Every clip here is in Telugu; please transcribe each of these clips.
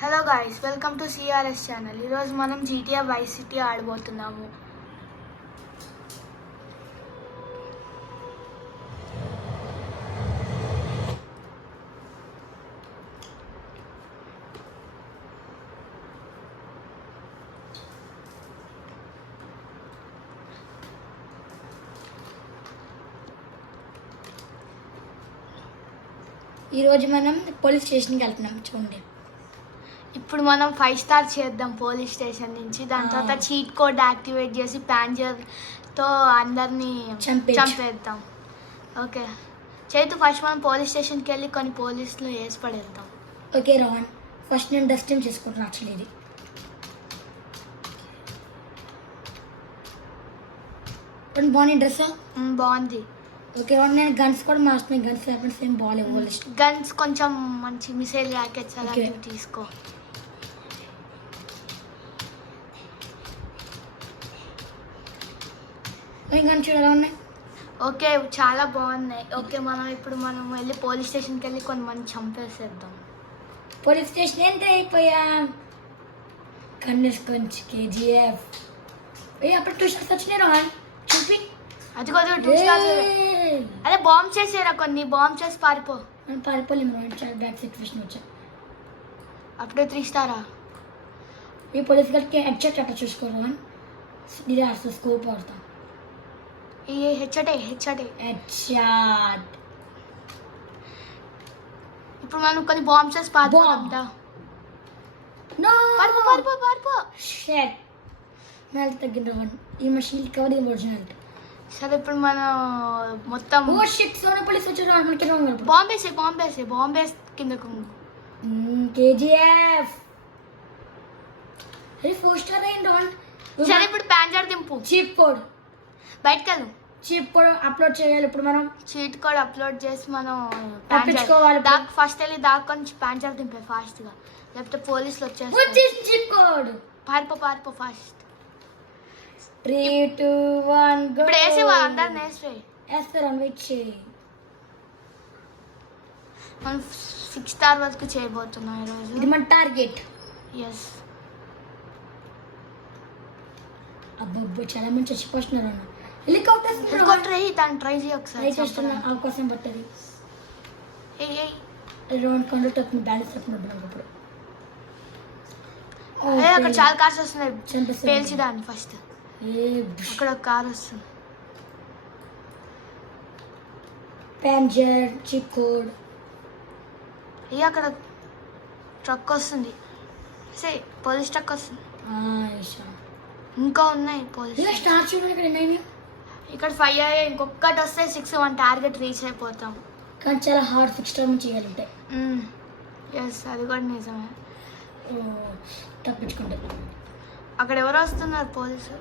Hello guys, welcome to CRS channel. ఈరోజు మనం GTA వైస్ సిటీ ఆడబోతున్నాము. ఈరోజు మనం పోలీస్ స్టేషన్కి వెళ్తున్నాం. చూడండి, ఇప్పుడు మనం 5 స్టార్ చేద్దాం పోలీస్ స్టేషన్ నుంచి. దాని తర్వాత చీట్ కోడ్ యాక్టివేట్ చేసి ప్యాంజర్తో అందరినీ చంపేద్దాం. ఓకే చైతు, ఫస్ట్ మనం పోలీస్ స్టేషన్కి వెళ్ళి కొన్ని పోలీసులు వేసి పడేద్దాం. ఓకే రాన్, ఫస్ట్ నేను డస్టింగ్ చేసుకుంటాను. యాక్చువల్లీ ఇది బాగుంది డ్రెస్, బాగుంది. ఓకే రాన్, నేను గన్స్ కూడా మార్చుకున్నాను. గన్స్ వెపన్స్ ఏం బాగాలేవు. గన్స్ కొంచెం మంచి మిసైల్ ర్యాకెట్స్ అలాంటివి తీసుకో. గన్స్ ఎలా ఉన్నాయి? ఓకే, చాలా బాగున్నాయి. ఓకే, మనం వెళ్ళి పోలీస్ స్టేషన్కి వెళ్ళి కొంతమంది చంపేసేద్దాం. పోలీస్ స్టేషన్ ఎంత అయిపోయా కన్నేసుకొని కేజీఎఫ్. అప్పుడు 2 స్టార్స్ వచ్చినాయి రాన్, చూపి. అది కొద్దిగా 2 స్టార్స్. అదే బాంబ్ చేసేరా, కొన్ని బాంబ్ చేసి పారిపో. మనం పారిపోలేము రాన్, చాలా బ్యాడ్ సిచ్యువేషన్ వచ్చా. అప్పుడే 3 స్టారా? ఈ పోలీస్ గారికి హెడ్షాట్ అట్లా చూసుకో రాన్. ఇది అసలు స్కోప్ వాడతాం. ఈ హెడ్షాట్. ఇప్పుడు మనం కొన్ని బాంబ్ చేసి పారిపోదాం. పారిపో. షట్, మేల్ తగ్గింది రాన్. ఈ మషీన్ కవర్ ఇది ఒరిజినల్. సరే, ఇప్పుడు మనం మొత్తం ఓ షిట్, సోనా పోలీస్ వచ్చారు రాన్. మనకి రాంగ్ బాంబ్ వేసి కిందకు. కేజీఎఫ్ అరే 4 స్టార్ అయింది రాన్. సరే, ఇప్పుడు ప్యాంజర్ దింపు. చీప్ కోడ్ బయటకు వెళ్ళు. చీప్ కోడ్ అప్లోడ్ చేయాలి. ఇప్పుడు మనం చీట్ కోడ్ అప్లోడ్ చేసి మనం తప్పించుకోవాలి. ఫస్ట్ వెళ్ళి దాక్కొని ప్యాంజర్ దింపే ఫాస్ట్గా, లేకపోతే పోలీసులు వచ్చేస్తారు. వచ్చేసి చీప్ కోడ్. పారిపో ఫాస్ట్. 3, 2, 1 గో. ఇప్పుడు వేసి వాళ్ళందరిని వేస్తారు. వెయిట్ చేయి. మనం 6 స్టార్ వరకు చేయబోతున్నాం ఈరోజు. ఇది మన టార్గెట్. ఎస్. అబ్బబ్బో, చాలా మంది చచ్చిపోతున్నారు అన్న. హెలికాప్టర్ దాన్ని ట్రై చేయి ఒకసారి. చేస్తున్న అవకాశం పట్టది. ఏయ్ రౌండ్ కండక్ట్ అవుతుంది. బ్యాలెన్స్ తప్పినప్పుడు ఇప్పుడు అక్కడ చాలా కార్స్ వస్తున్నాయి. పేల్చి దాన్ని ఫస్ట్. అక్కడ ఒక కార్ వస్తుంది. Panzer chip code. అక్కడ ట్రక్ వస్తుంది. పోలీస్ ట్రక్ వస్తుంది. ఇంకా ఉన్నాయి పోలీస్. స్టార్ చూడండి, ఇక్కడ 5 అయ్యాయి. ఇంకొకటి వస్తే 6 మన టార్గెట్ రీచ్ అయిపోతాం. కానీ చాలా హార్డ్ 6 స్టార్ నుంచి చేయాలంటే. ఎస్, అది కూడా నిజమే. తప్పించుకుంటే అక్కడ ఎవరు వస్తున్నారు పోలీసు.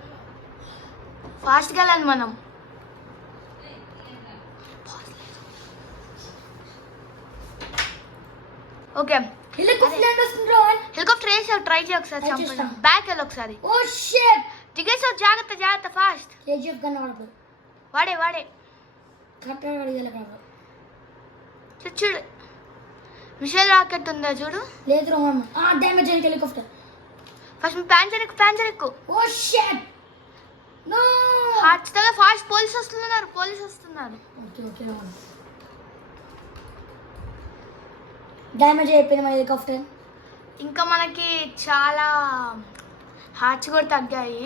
ఫాస్ట్గా వెళ్ళాలి మనం. ఓకే, హెలికాప్టర్ వేసావు. ట్రై చేయి ఒకసారి. చంపడం. బ్యాక్ వెళ్ళి ఒకసారి. ఓ షిట్, దిగేసావు. జాగ్రత్త ఫాస్ట్. కేజీఎఫ్ గన్ వాడే చూడు, మిషల్ రాకెట్ ఉందా చూడు. లేదు రోహన్, డ్యామేజ్ అయ్యింది హెలికాప్టర్. ఫస్ట్ ప్యాంజర్ ఎక్కు. Oh shit, no. Fast police వస్తున్నారు. ఓకే రోహన్, డ్యామేజ్ అయిపోయింది మన హెలికాప్టర్. ఇంకా మనకి చాలా హార్ట్స్ కూడా తగ్గాయి.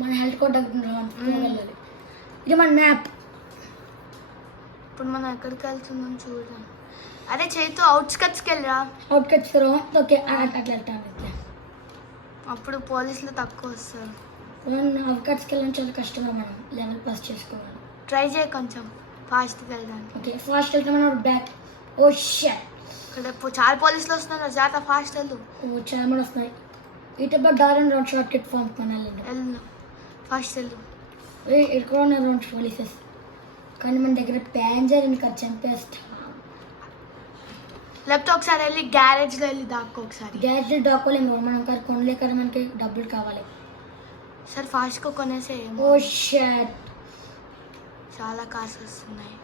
మన హెల్త్ కూడా తగ్గుతుంది. ఇది మన మ్యాప్. ఇప్పుడు మనం ఎక్కడికి వెళ్తున్నాం చూద్దాం. అదే చేతు అవుట్స్కట్స్కి వెళ్ళరా. అవుట్కట్స్ ఓకే, అట్లా వెళ్తాను. అప్పుడు పోలీసులు తక్కువ వస్తారు. అవుట్కట్స్కి వెళ్ళడం చాలా కష్టం. మనం లెవెల్ పాస్ చేసుకోవాలి. ట్రై చేయి కొంచెం ఫాస్ట్గా వెళ్ళడానికి. ఓకే, ఫాస్ట్ వెళ్తే మనం బ్యాక్. ఓ షిట్, ఇక్కడ చాలా పోలీసులు వస్తున్నారు. జాగ్రత్త, ఫాస్ట్ వెళ్ళు. చాలా మంది వస్తున్నాయి. ఇటబ్బా డారన్ రౌండ్ షార్ట్ కట్ ఫామ్ వెళ్ళు, ఫాస్ట్ వెళ్ళు. ఇక్కడ ఉన్న రౌండ్ పోలీసెస్. కానీ మన దగ్గర ప్యాంజర్ ఇంకా చంపేస్తా. లేకపోతే ఒకసారి వెళ్ళి గ్యారేజ్లో వెళ్ళి దాక్కో. ఒకసారి గ్యారేజ్లో దాక్కోలేము. మనం కొనలేక మనకి డబ్బులు కావాలి. సరే, ఫాస్ట్గా కొనేసే. ఓ షిట్, చాలా కార్స్ వస్తున్నాయి.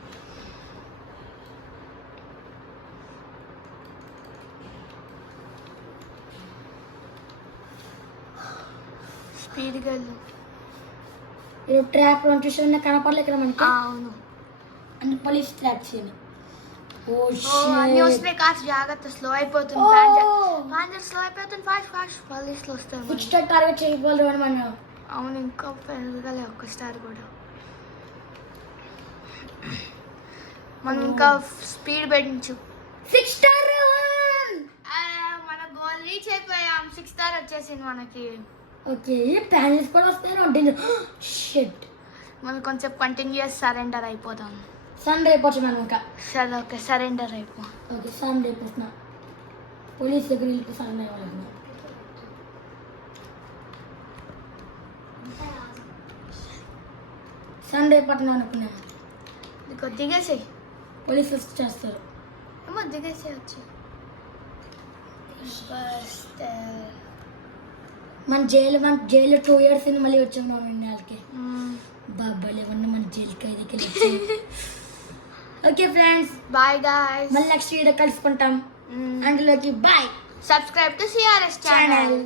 స్పీడ్గా వెళ్ళు. ఇప్పుడు ట్రాక్ రౌండ్ చూసిన కనపడలే ఇక్కడ మనకి. అవును. అంటే పోలీస్ ట్రాక్ చేయండి. అన్నీ వస్తున్నాయి, కాస్త జాగ్రత్త. స్లో అయిపోతుంది ప్యాంజర్ స్లో అయిపోతుంది. ఫాస్ట్ పోలీసులు వస్తారు. ఫుడ్ స్టార్ టార్గెట్ చేయగలరు అని మనం. అవును, ఇంకా పెరగలే ఒక్క స్టార్ కూడా. మనం ఇంకా స్పీడ్ పెంచు. 6 స్టార్. మన గోల్ రీచ్ అయిపోయాం. 6 స్టార్ వచ్చేసింది మనకి. ఓకే, ప్యానెల్స్ కూడా వస్తాయి. షిట్, మనం కొంచెం కంటిన్యూస్ సరెండర్ అయిపోతాం. సరెండర్ అయిపోవచ్చు మనం ఇంకా. సరే, ఓకే, సరెండర్ అయిపో. ఓకే, సరెండర్ అయిపోతున్నా. పోలీస్ దగ్గర వెళ్ళి సరెండర్ అయిపోతున్నా. సరెండర్ అయిపోతున్నా అనుకున్నాను. ఇదిగో దిగేసేయి. పోలీసులు చేస్తారు. ఏమో దిగేసేయచ్చు. మన జైలు 2 years మళ్ళీ వచ్చాం మనం ఇండియాకి. బాబాలు ఏమన్నా మన జైలుకి 5 ఓకే ఫ్రెండ్స్, బాయ్ గాయ్స్. మళ్ళీ నెక్స్ట్ వీడియో కలుసుకుంటాం. అందులోకి bye. Subscribe to CRS channel.